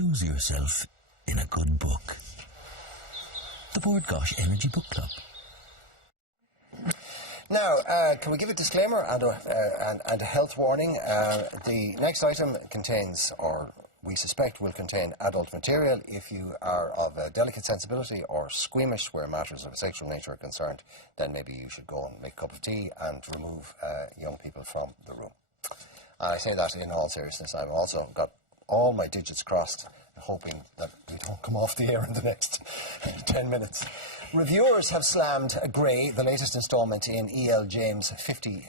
Lose yourself in a good book. The Board Gosh Energy Book Club. Now, can we give a disclaimer and a health warning? The next item contains, or we suspect will contain, adult material. If you are of a delicate sensibility or squeamish where matters of a sexual nature are concerned, then maybe you should go and make a cup of tea and remove young people from the room. I say that in all seriousness. I've also got all my digits crossed, hoping that we don't come off the air in the next 10 minutes. Reviewers have slammed Grey, the latest instalment in E.L. James' 50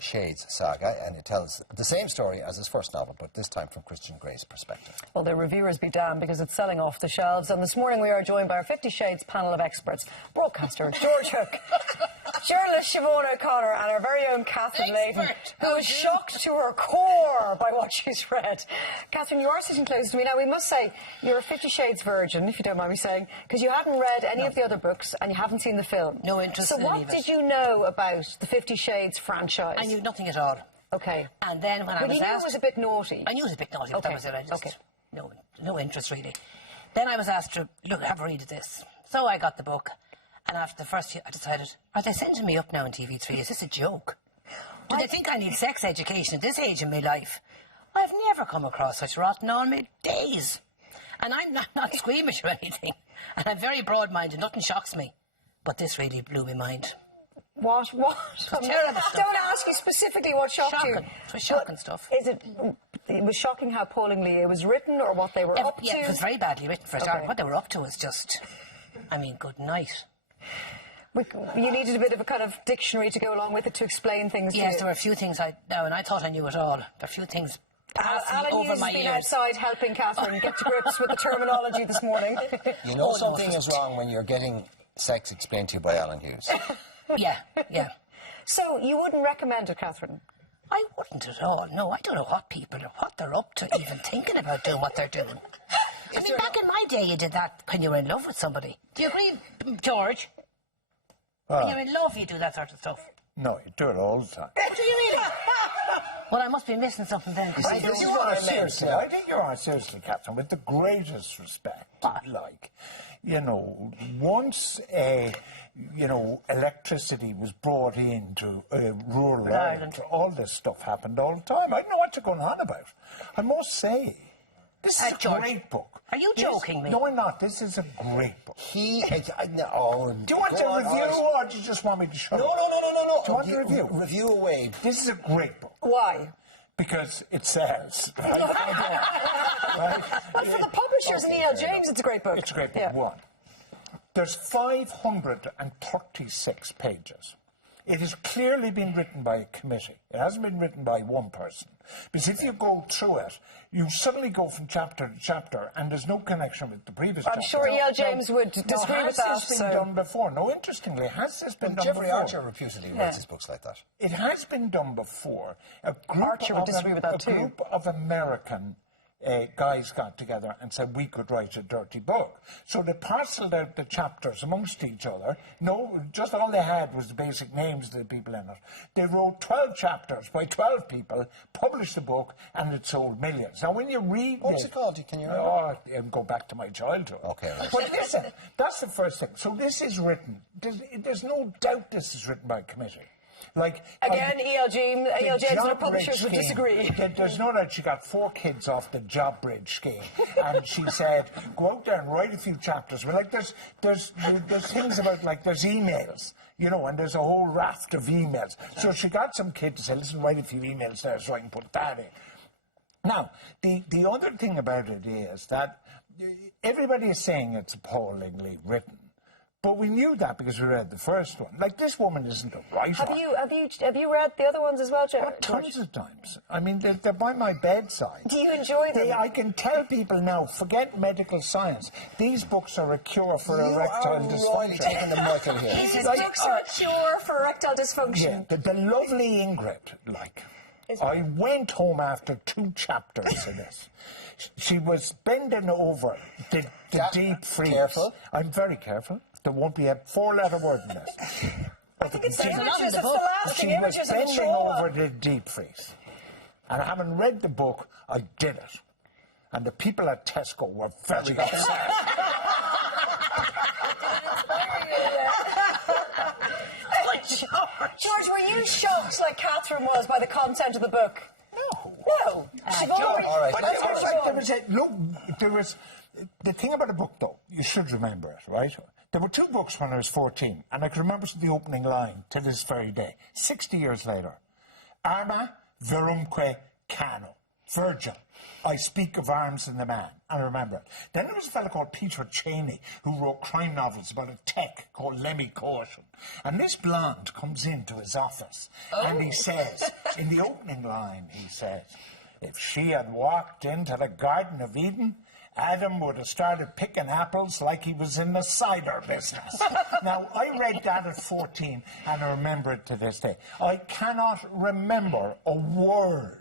Shades saga, and it tells the same story as his first novel, but this time from Christian Grey's perspective. Well, the reviewers be damned because it's selling off the shelves, and this morning we are joined by our 50 Shades panel of experts, broadcaster George Hook, journalist Siobhan O'Connor, and our very own Catherine Layton, who is shocked to her core by what she's read. Catherine, you are sitting close to me. Now, we must say you're a 50 Shades virgin, if you don't mind me saying, because you hadn't read any of the other books and you haven't seen the film. No interest in any of it. So what did you know about the 50 Shades franchise? I knew nothing at all. Okay. And then when I was asked... you knew it was a bit naughty? I knew it was a bit naughty, but okay. that was it. I just, okay. No interest, really. Then I was asked to, look, have a read of this. So I got the book, and after the first few, I decided, are they sending me up now on TV3? Is this a joke? Do they think I need sex education at this age in my life? I've never come across such rot in all my days. And I'm not squeamish or anything. And I'm very broad-minded. Nothing shocks me. But this really blew my mind. What? Terrible stuff. Don't ask you specifically what shocked you. It was shocking stuff. It was shocking how appallingly it was written or what they were up to? Yeah, it was very badly written for a start. What they were up to was just, I mean, good night. You needed a bit of a kind of dictionary to go along with it to explain things. Yes, there were a few things and I thought I knew it all. There were a few things Alan over my been ears. outside helping Catherine get to grips with the terminology this morning. You know something is wrong when you're getting sex explained to you by Alan Hughes. Yeah. So you wouldn't recommend it, Catherine? I wouldn't at all. No, I don't know what people are, what they're up to, even thinking about doing what they're doing. I mean, back in my day, you did that when you were in love with somebody. Do you agree, George? When you're in love, you do that sort of stuff. No, you do it all the time. Do you really? Well, I must be missing something then. I think you're on seriously, Captain, with the greatest respect. Like, once electricity was brought into rural Ireland, all this stuff happened all the time. I don't know what you're going on about. I must say, this is a great book. Are you joking me? No, I'm not. This is a great book. Do you want to review or do you just want me to show you? No. Do you want to review? Review away. This is a great book. Why? Because it sells. Right? But for the publishers and E.L. James, it's a great book. It's a great book. One. There's 536 pages. It has clearly been written by a committee. It hasn't been written by one person. Because if you go through it, you suddenly go from chapter to chapter, and there's no connection with the previous chapter. I'm sure E.L. James would disagree with that. Has this been done before? No, interestingly, has this been done before? Jeffrey Archer reputedly writes his books like that. It has been done before. Archer would disagree with that too. A group of American guys got together and said we could write a dirty book. So they parcelled out the chapters amongst each other. No, just all they had was the basic names of the people in it. They wrote 12 chapters by 12 people, published the book, and it sold millions. Now, when you read What's it called? Can you remember? Go back to my childhood. Okay. Right. But listen, that's the first thing. So this is written. There's no doubt this is written by a committee. Like, again, E.L. James and the publishers would disagree. There's no doubt she got 4 kids off the job bridge scheme, and she said, "Go out there and write a few chapters." But like, there's things about like there's emails, and there's a whole raft of emails. So she got some kid to say, "Listen, write a few emails there, so I can put that in." Now, the other thing about it is that everybody is saying it's appallingly written. But we knew that because we read the first one. Like, this woman isn't a writer. Have you read the other ones as well, George? Tons of times. I mean, they're by my bedside. Do you enjoy them? I can tell people now, forget medical science. These books are a cure for erectile dysfunction. You are really taking the Michael here. These books are a cure for erectile dysfunction. Yeah, the lovely Ingrid, I went home after 2 chapters of this. She was bending over the deep freeze. Careful. I'm very careful. There won't be a 4-letter word in this. I think it's the images, the book. She was bending over the deep freeze. And having read the book, I did it. And the people at Tesco were very upset. George, were you shocked, like Catherine was, by the content of the book? No. No. Siobhan, all right. But let's there go was, to there Siobhan. was a, look, there was, the thing about a book, though, you should remember it, right? There were 2 books when I was 14, and I can remember the opening line to this very day, 60 years later. Arma virumque cano. Virgil, I speak of arms and the man, and I remember it. Then there was a fellow called Peter Cheney who wrote crime novels about a tech called Lemmy Caution. And this blonde comes into his office and he says, in the opening line, he says, if she had walked into the Garden of Eden, Adam would have started picking apples like he was in the cider business. Now, I read that at 14 and I remember it to this day. I cannot remember a word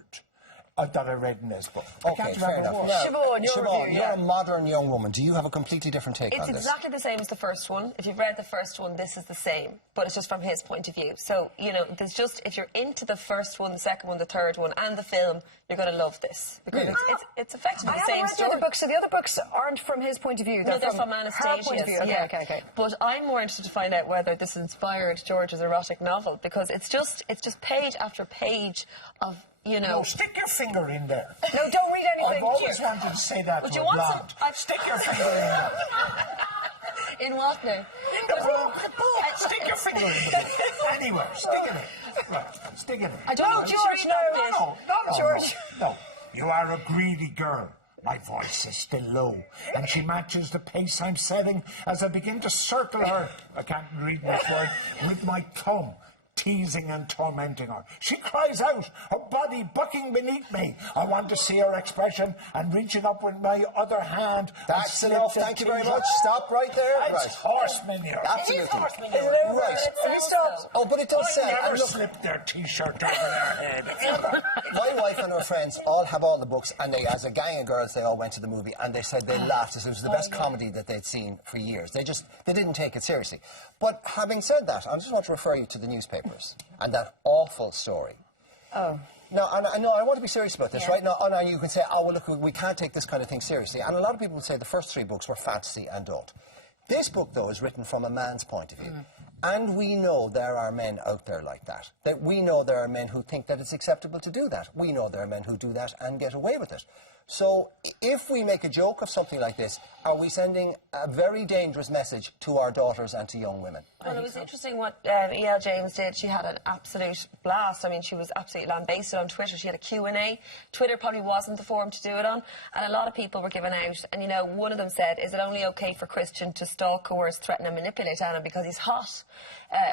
that I read in this book. I Okay, can't fair remember a enough. word. Siobhan, your Siobhan, review, you're yeah. a modern young woman. Do you have a completely different take It's on this? exactly the same as the first one. If you've read the first one, this is the same, but it's just from his point of view. So, you know, there's just, if you're into the first one, the second one, the third one, and the film, you're going to love this. Because Really? it's effectively I the haven't same read the story. other books, so the other books aren't from his point of view. No, they're from her Anastasia's. point of view. Okay, yeah. okay. But I'm more interested to find out whether this inspired George's erotic novel, because it's just page after page of, you know... No, stick your finger in there. No, don't read anything. I've always wanted to say that Would to you a want blonde. some- Stick your finger in there. In what now? In the book. Stick your finger in the book. Anywhere. Stick it in. Right. Stick it in. I don't know, George, no. No, George. No. You are a greedy girl. My voice is still low, and she matches the pace I'm setting as I begin to circle her, I can't read this word, with my thumb, teasing and tormenting her. She cries out, her body bucking beneath me. I want to see her expression, and reaching up with my other hand. That's I enough. slip the Thank you very t-shirt. much. Stop right there. It's Right. horse manure. Absolutely. It is horse manure. Is it over? Right. Have you stopped? Oh, but it does I say. never and look, slip their t-shirt over their head. Ever. my wife and her friends all have all the books, and they, as a gang of girls, they all went to the movie, and they said they laughed as it was the best comedy that they'd seen for years. They didn't take it seriously. But having said that, I just want to refer you to the newspapers and that awful story. Oh. Now, and I know I want to be serious about this, right? Now, and you can say, oh, well, look, we can't take this kind of thing seriously. And a lot of people would say the first 3 books were fantasy and adult. This book, though, is written from a man's point of view. And we know there are men out there like that. That we know there are men who think that it's acceptable to do that. We know there are men who do that and get away with it. So if we make a joke of something like this, are we sending a very dangerous message to our daughters and to young women? Well, it was interesting what E.L. James did. She had an absolute blast. I mean, she was absolutely lambasted on Twitter. She had a Q&A. Twitter probably wasn't the forum to do it on. And a lot of people were giving out. And, you know, one of them said, is it only okay for Christian to stalk, coerce, threaten and manipulate Anna because he's hot?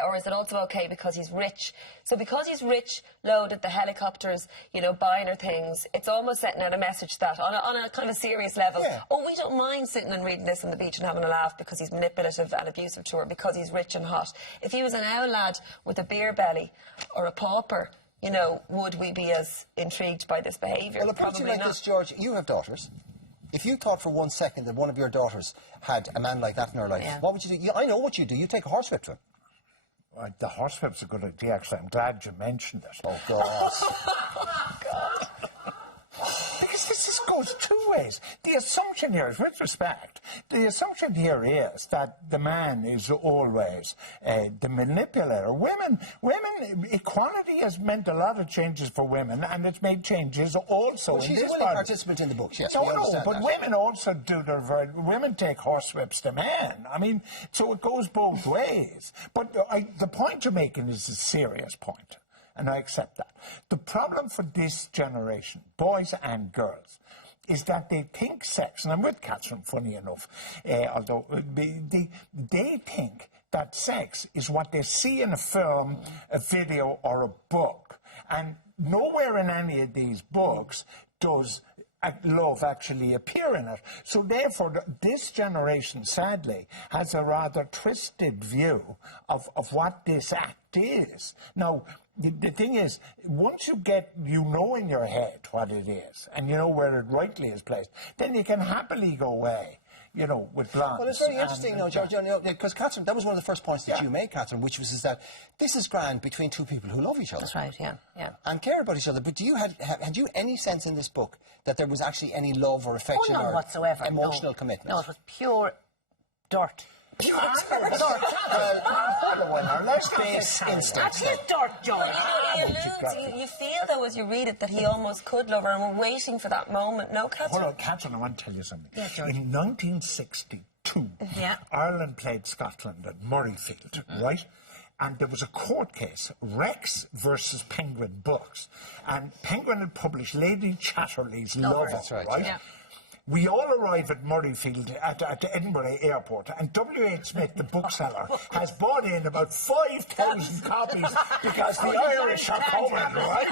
Or is it also okay because he's rich? So because he's rich, loaded, the helicopters, you know, buying her things, it's almost setting out a message that, on a kind of a serious level, oh, we don't mind sitting and reading this on the beach and having a laugh because he's manipulative and abusive to her, because he's rich and hot. If he was an owl lad with a beer belly or a pauper, you know, would we be as intrigued by this behaviour? Well, approaching Probably like not. this, George, you have daughters. If you thought for 1 second that one of your daughters had a man like that in her life, Yeah. what would you do? I know what you do. You take a horsewhip to him. Right, the horsewhip's a good idea, actually. I'm glad you mentioned it. Oh, God. Because this goes 2 ways. The assumption here is, with respect, the assumption here is that the man is always the manipulator. Women, equality has meant a lot of changes for women, and it's made changes also Well, in she's a this willing part. participant in the books, yes. No, we understand but that. women also do their women take horsewhips to men. I mean, so it goes both ways. But the point you're making is a serious point, and I accept that. The problem for this generation, boys and girls, is that they think sex, and I'm with Catherine, funny enough, although they think that sex is what they see in a film, a video, or a book. And nowhere in any of these books does love actually appear in it. So therefore, this generation, sadly, has a rather twisted view of what this act is. Now, the thing is, once you know in your head what it is, and you know where it rightly is placed, then you can happily go away, you know, with blondes. Well, it's very interesting, George, yeah. because Catherine, that was one of the first points that you made, Catherine, which was is that this is grand between two people who love each other. That's right, yeah. And care about each other. But had you any sense in this book that there was actually any love or affection None or whatsoever. emotional commitment? No, it was pure dirt. Pure dirt. Let's base instincts. That's his dirt, George. You feel, though, as you read it, that he almost could love her, and we're waiting for that moment. No, Catherine? Hold on, Catherine, I want to tell you something. Yes, George. In 1962, Ireland played Scotland at Murrayfield, right? And there was a court case, Rex versus Penguin Books. And Penguin had published Lady Chatterley's Lover, That's right? Yeah. We all arrive at Murrayfield at Edinburgh Airport, and W.H. Smith, the bookseller, has bought in about 5,000 copies because the Irish are coming, right?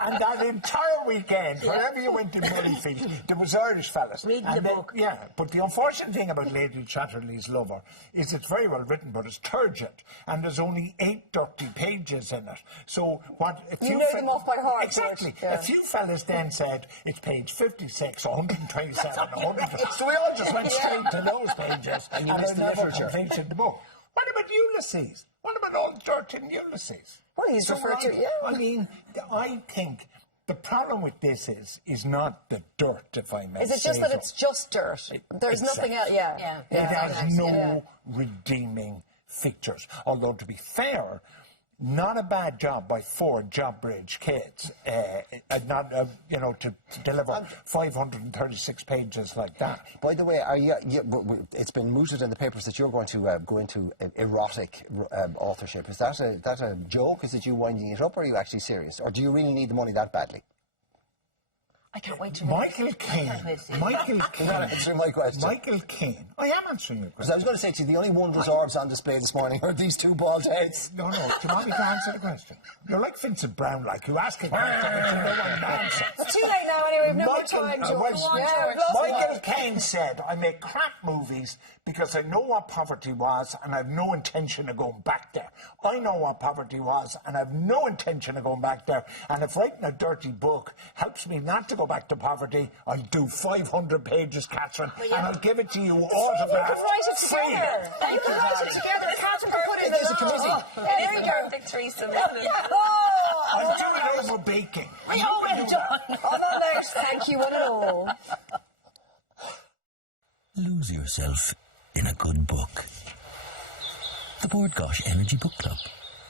And that entire weekend, wherever you went in Murrayfield, there was Irish fellas. Reading the book. Yeah, but the unfortunate thing about Lady Chatterley's Lover is it's very well written, but it's turgid, and there's only 8 dirty pages in it. So what? You know them off by heart. Exactly. Yeah. A few fellas then said it's page 56, 127, 100. So we all just went straight to those pages, and missed the never literature. completed the book. What about Ulysses? What about all the dirt in Ulysses? Well, he's referred to, yeah. I mean, I think the problem with this is not the dirt, if I may Is it say just that so. it's just dirt? There's nothing else. Yeah. It has no redeeming features. Although, to be fair, not a bad job by 4 Jobbridge kids, to deliver 536 pages like that. By the way, it's been mooted in the papers that you're going to go into erotic authorship. Is that a joke? Is it you winding it up, or are you actually serious? Or do you really need the money that badly? I can't wait to read Michael Caine. You're not answering my question. Michael Caine. I am answering your Because I question. was going to say to you, the only wondrous orbs on display this morning are these 2 bald heads. No, do you want me to answer the question? You're like Vincent Brown, like, you ask a question and you know what the answer. It's too late now anyway. We've no more time, George. Michael Caine said, I make crap movies because I know what poverty was and I have no intention of going back there. I know what poverty was and I have no intention of going back there. And if writing a dirty book helps me not to go back to poverty, I'll do 500 pages, Catherine, and I'll give it to you autographed. You could write it free. together. You could write it together. Catherine could put it in It is a committee. It is a perfect threesome, isn't it? I'll do it over baking. On that note, thank you one and all. Lose yourself in a good book. The Board Gosh Energy Book Club.